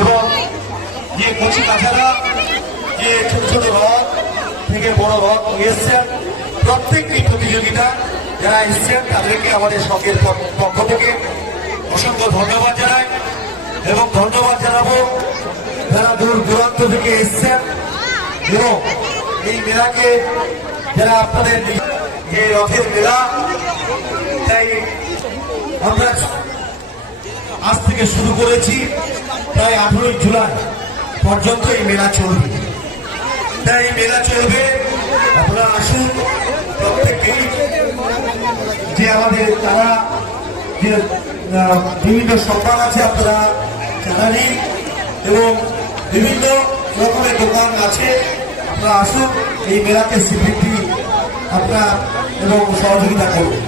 এবং যে কচি কাছারা যে ছোট ছোট রথ থেকে বড় রথ এসছেন, প্রত্যেকটি প্রতিযোগিতা যারা এসছেন তাদেরকে আমাদের সঙ্গের পক্ষ থেকে অসংখ্য ধন্যবাদ জানাই। এবং ধন্যবাদ জানাবো যারা দূর দূরান্ত থেকে এসছেন এবং এই মেলাকে যারা আপনাদের যে রথের মেলা, তাই আমরা আজ থেকে শুরু করেছি, প্রায় 18 জুলাই পর্যন্ত এই মেলা চলবে। তাই এই মেলা চলবে, আপনারা আসুন প্রত্যেকেই। যে আমাদের তারা যে বিভিন্ন সম্মান আছে আপনারা জানালেন এবং বিভিন্ন রকমের দোকান আছে, আপনারা আসুন এই মেলাতে সিপিটি আপনারা এবং সহযোগিতা করবেন।